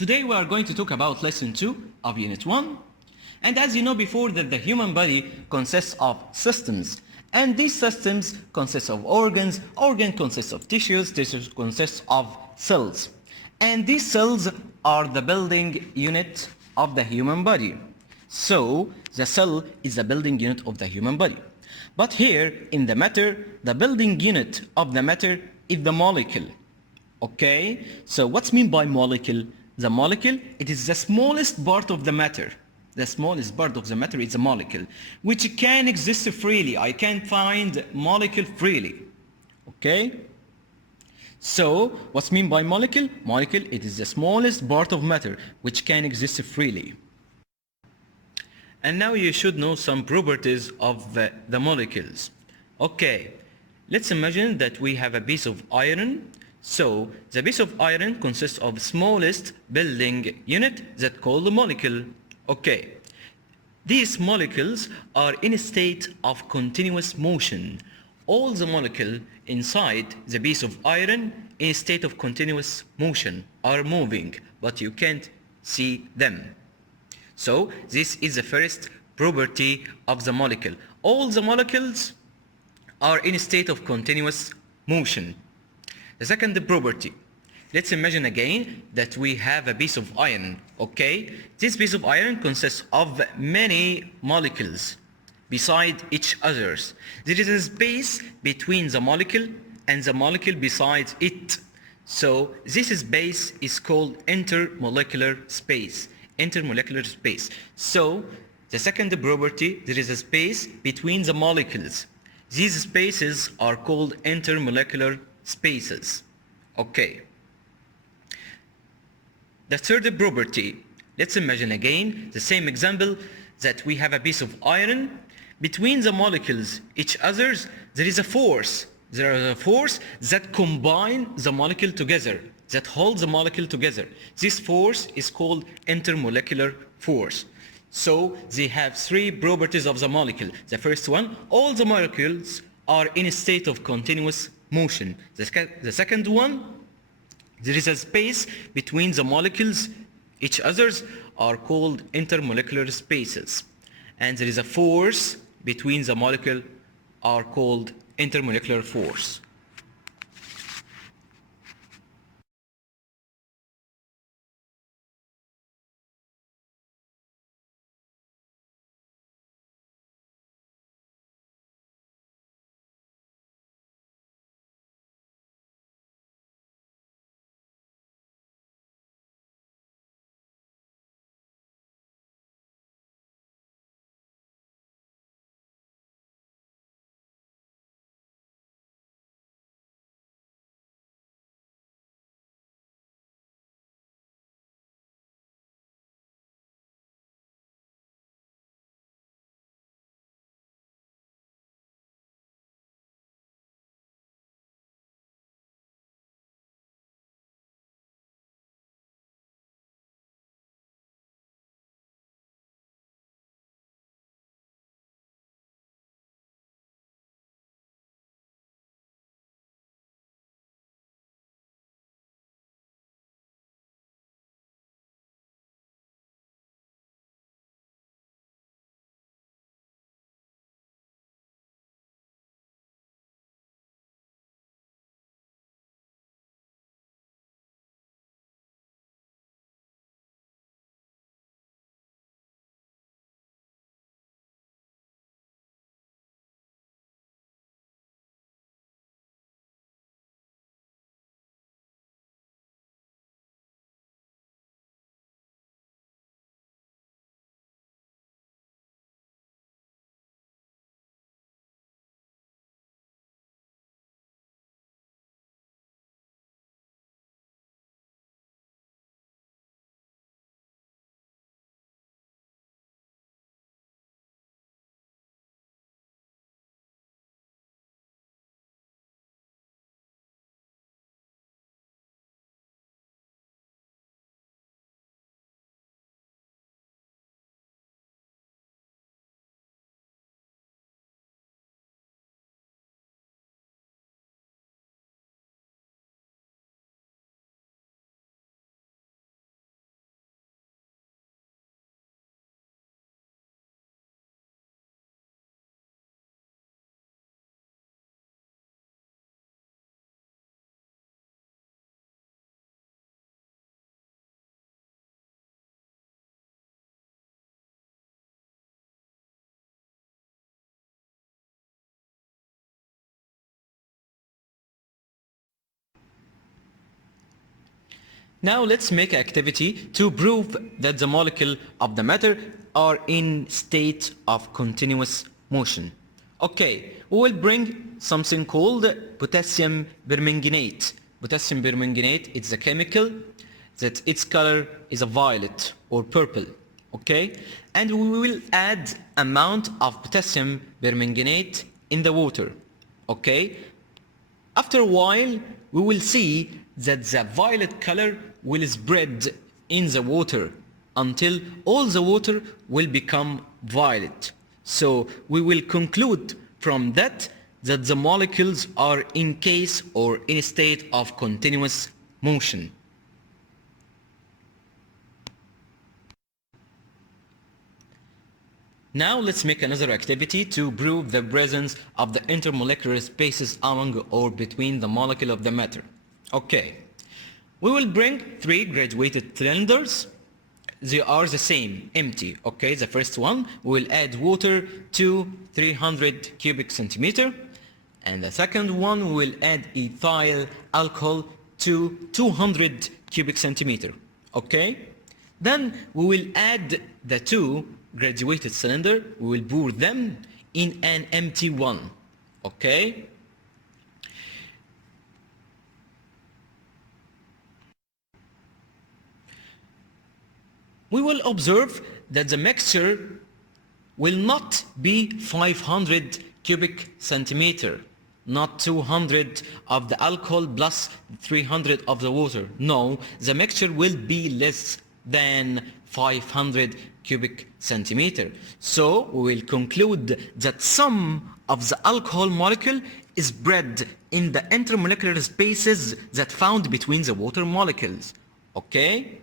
Today we are going to talk about lesson 2 of unit 1. And as you know before that the human body consists of systems. And these systems consist of organs, organ consists of tissues consists of cells. And these cells are the building unit of the human body. So the cell is the building unit of the human body. But here in the matter, the building unit of the matter is the molecule. Okay, so what's mean by molecule? The molecule, it is the smallest part of the matter. The smallest part of the matter is a molecule, which can exist freely. I can find molecule freely. Okay? So, what's mean by molecule? Molecule, it is the smallest part of matter, which can exist freely. And now you should know some properties of the molecules. Okay, let's imagine that we have a piece of iron. So the piece of iron consists of smallest building unit that called the molecule. Okay, these molecules are in a state of continuous motion. All the molecules inside the piece of iron in a state of continuous motion are moving, but you can't see them. So this is the first property of the molecule. All the molecules are in a state of continuous motion. The second property, let's imagine again that we have a piece of iron, okay? This piece of iron consists of many molecules beside each others. There is a space between the molecule and the molecule beside it. So this space is called intermolecular space. Intermolecular space. So the second property, there is a space between the molecules. These spaces are called intermolecular spaces. Okay. The third property, let's imagine again the same example that we have a piece of iron. Between the molecules, each others, there is a force. There is a force that combines the molecule together, that holds the molecule together. This force is called intermolecular force. So they have three properties of the molecule. The first one, all the molecules are in a state of continuous motion. The second one, there is a space between the molecules, each others are called intermolecular spaces. And there is a force between the molecule are called intermolecular force. Now let's make an activity to prove that the molecule of the matter are in state of continuous motion. Okay, we will bring something called potassium permanganate. Potassium permanganate is a chemical that its color is a violet or purple. Okay, and we will add amount of potassium permanganate in the water. Okay, after a while we will see that the violet color will spread in the water until all the water will become violet. So we will conclude from that that the molecules are in case or in a state of continuous motion. Now let's make another activity to prove the presence of the intermolecular spaces among or between the molecule of the matter. Okay, we will bring 3 graduated cylinders. They are the same, empty. Okay, the first one we will add water to 300 cubic centimeter, and the second one we will add ethyl alcohol to 200 cubic centimeter. Okay, then we will add the 2 graduated cylinder, we will pour them in an empty one. Okay, we will observe that the mixture will not be 500 cubic centimeter, not 200 of the alcohol plus 300 of the water. No, the mixture will be less than 500 cubic centimeter. So we will conclude that some of the alcohol molecule is spread in the intermolecular spaces that found between the water molecules. Okay?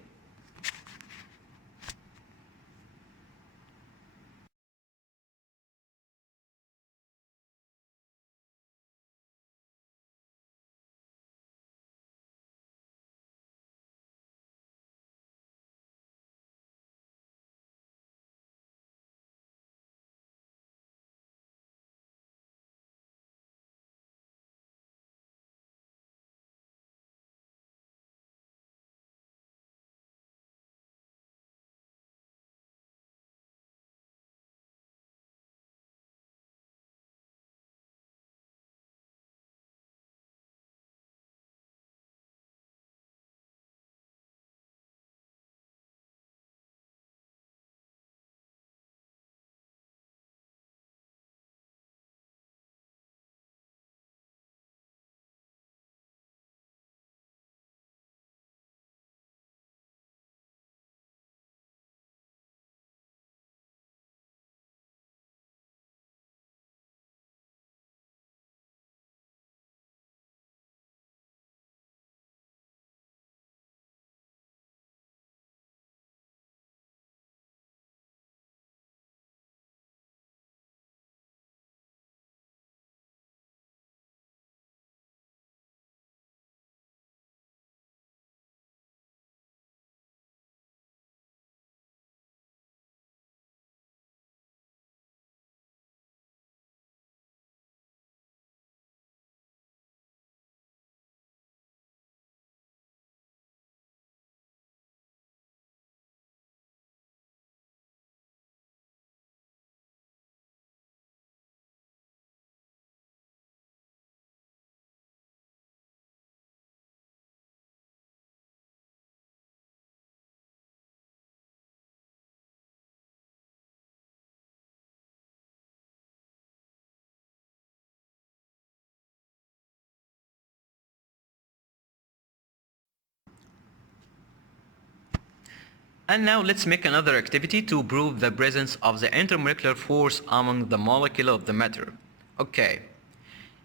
And now let's make another activity to prove the presence of the intermolecular force among the molecule of the matter. Okay,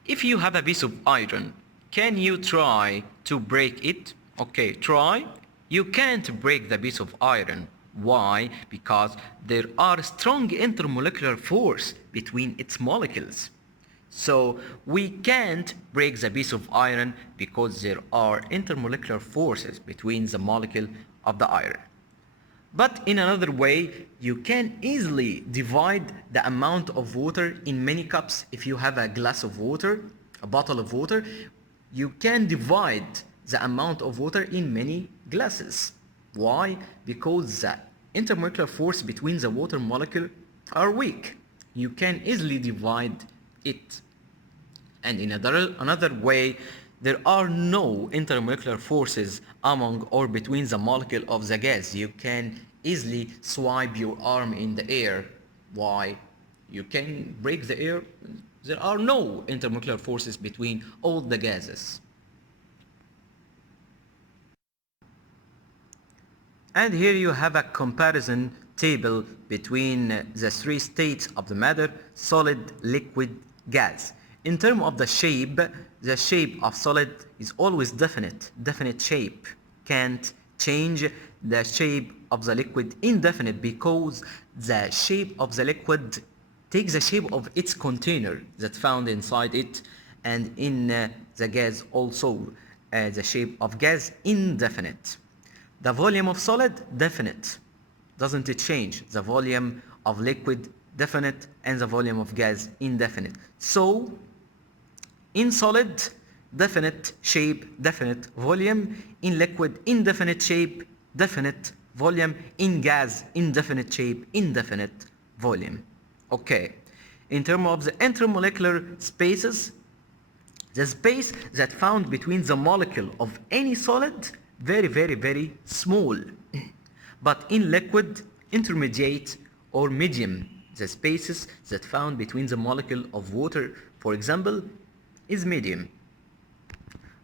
if you have a piece of iron, can you try to break it? Okay, try. You can't break the piece of iron. Why? Because there are strong intermolecular force between its molecules. So we can't break the piece of iron because there are intermolecular forces between the molecule of the iron. But in another way, you can easily divide the amount of water in many cups. If you have a glass of water, a bottle of water, you can divide the amount of water in many glasses. Why? Because the intermolecular force between the water molecule are weak. You can easily divide it. And in another way, there are no intermolecular forces among or between the molecule of the gas. You can easily swipe your arm in the air. Why? You can break the air. There are no intermolecular forces between all the gases. And here you have a comparison table between the three states of the matter: solid, liquid, gas. In terms of the shape of solid is always definite shape. Can't change. The shape of the liquid indefinite, because the shape of the liquid takes the shape of its container that found inside it, and in the gas also the shape of gas indefinite. The volume of solid definite, doesn't it change. The volume of liquid definite, and the volume of gas indefinite. So in solid, definite shape, definite volume; in liquid, indefinite shape, definite volume; in gas, indefinite shape, indefinite volume. Okay. In terms of the intermolecular spaces, the space that found between the molecule of any solid, very small. But in liquid, intermediate or medium, the spaces that found between the molecule of water, for example, is medium.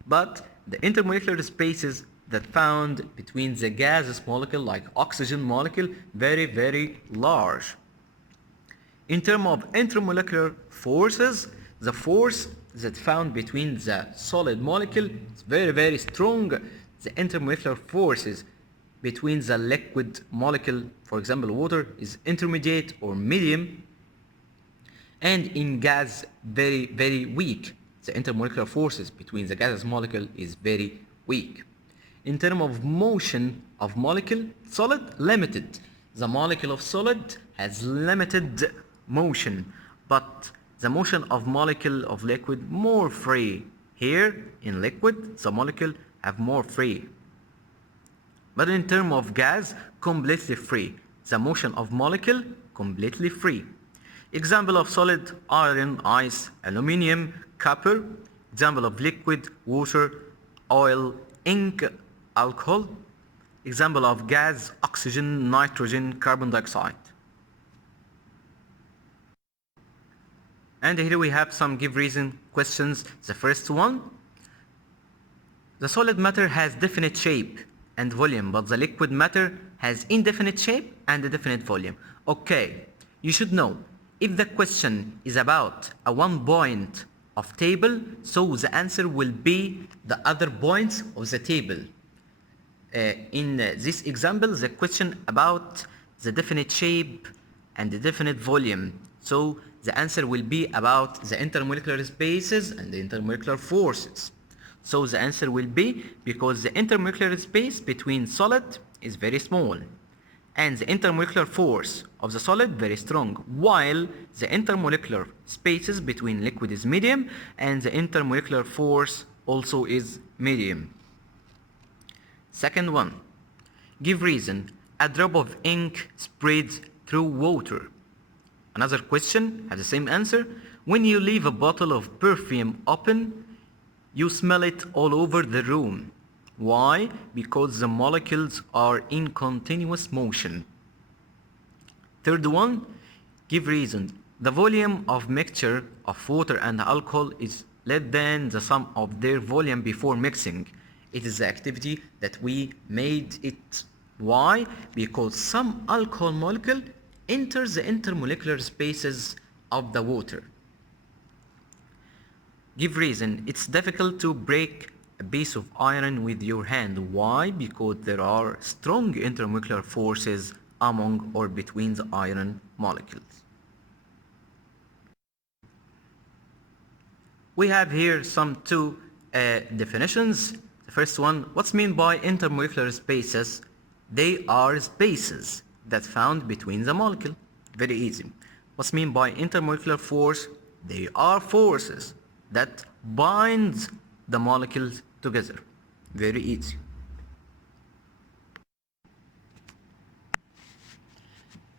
But the intermolecular spaces that found between the gaseous molecule, like oxygen molecule, very large. In terms of intramolecular forces, the force that found between the solid molecule is very strong. The intermolecular forces between the liquid molecule, for example water, is intermediate or medium. And in gas, very weak. The intermolecular forces between the gaseous molecule is very weak. In terms of motion of molecule, solid, limited. The molecule of solid has limited motion, but the motion of molecule of liquid more free. Here in liquid, the molecule have more free. But in terms of gas, completely free. The motion of molecule completely free. Example of solid: iron, ice, aluminium, copper. Example of liquid: water, oil, ink, alcohol. Example of gas: oxygen, nitrogen, carbon dioxide. And here we have some give reason questions. The first one: the solid matter has definite shape and volume, but the liquid matter has indefinite shape and a definite volume. Okay, you should know, if the question is about a one point of table, so the answer will be the other points of the table. In this example, the question about the definite shape and the definite volume, so the answer will be about the intermolecular spaces and the intermolecular forces. So the answer will be, because the intermolecular space between solid is very small, and the intermolecular force of the solid very strong, while the intermolecular spaces between liquid is medium, and the intermolecular force also is medium. Second one: give reason. A drop of ink spreads through water. Another question has the same answer. When you leave a bottle of perfume open, you smell it all over the room. Why? Because the molecules are in continuous motion. Third one: give reason. The volume of mixture of water and alcohol is less than the sum of their volume before mixing. It is the activity that we made it. Why? Because some alcohol molecule enters the intermolecular spaces of the water. Give reason. It's difficult to break a piece of iron with your hand. Why? Because there are strong intermolecular forces among or between the iron molecules. We have here some two definitions. The first one: what's meant by intermolecular spaces? They are spaces that found between the molecule. Very easy. What's meant by intermolecular force? They are forces that bind the molecules together. Very easy.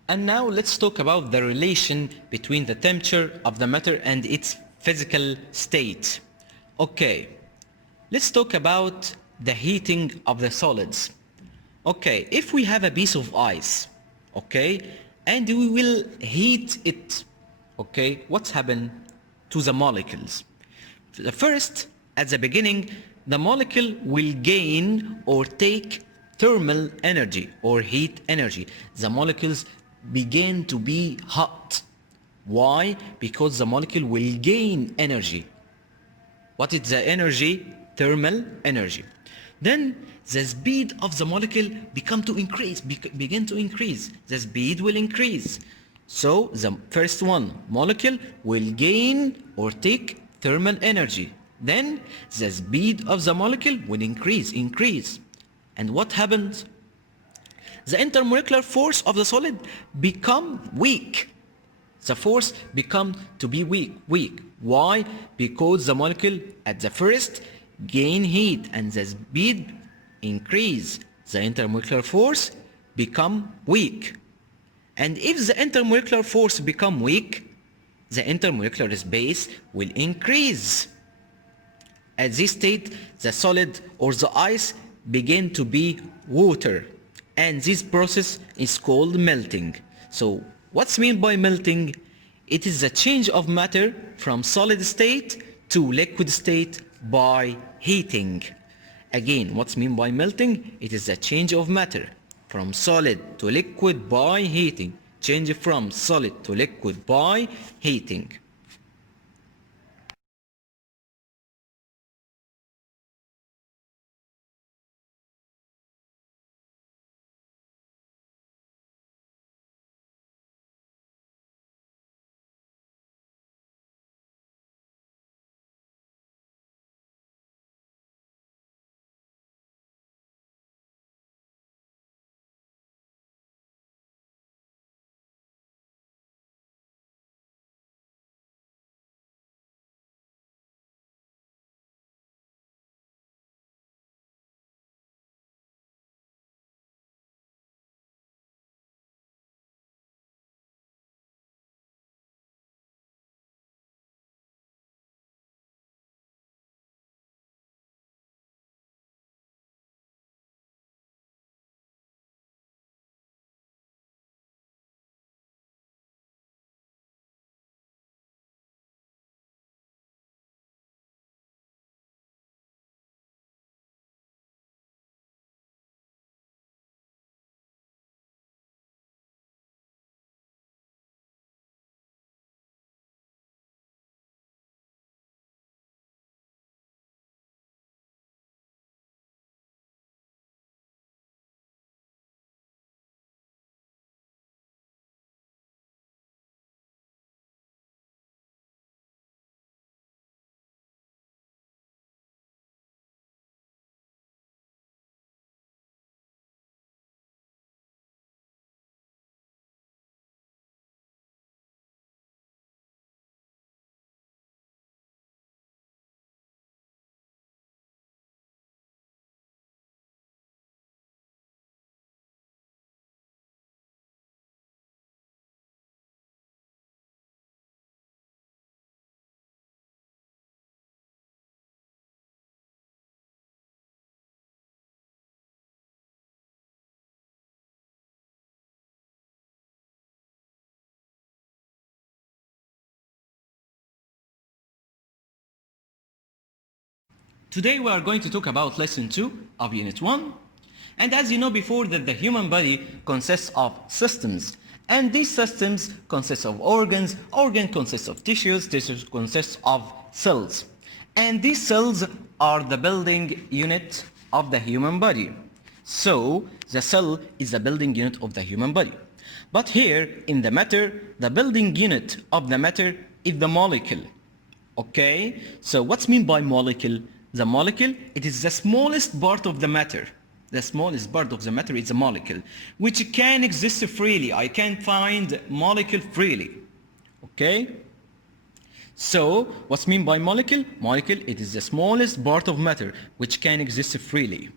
And now let's talk about the relation between the temperature of the matter and its physical state. Okay, let's talk about the heating of the solids. Okay, if we have a piece of ice, okay, and we will heat it, okay, what's happened to the molecules? The first, at the beginning, the molecule will gain or take thermal energy or heat energy. The molecules begin to be hot. Why? Because the molecule will gain energy. What is the energy? Thermal energy. Then the speed of the molecule begin to increase. The speed will increase. So the first one, molecule will gain or take thermal energy. Then the speed of the molecule will increase. And what happens? The intermolecular force of the solid become weak. The force become to be weak. Why? Because the molecule at the first gain heat and the speed increase. The intermolecular force become weak. And if the intermolecular force become weak, the intermolecular space will increase. At this state, the solid or the ice begin to be water. And this process is called melting. So what's meant by melting? It is the change of matter from solid state to liquid state by heating. Again, what's meant by melting? It is the change of matter from solid to liquid by heating. Change from solid to liquid by heating. Today we are going to talk about lesson 2 of unit 1. And as you know before that the human body consists of systems. And these systems consist of organs consists of tissues consists of cells. And these cells are the building unit of the human body. So the cell is the building unit of the human body. But here in the matter, the building unit of the matter is the molecule. Okay? So what's meant by molecule? The molecule, it is the smallest part of the matter. The smallest part of the matter is a molecule, which can exist freely. I can find molecule freely. Okay? So, what's meant by molecule? Molecule, it is the smallest part of matter, which can exist freely.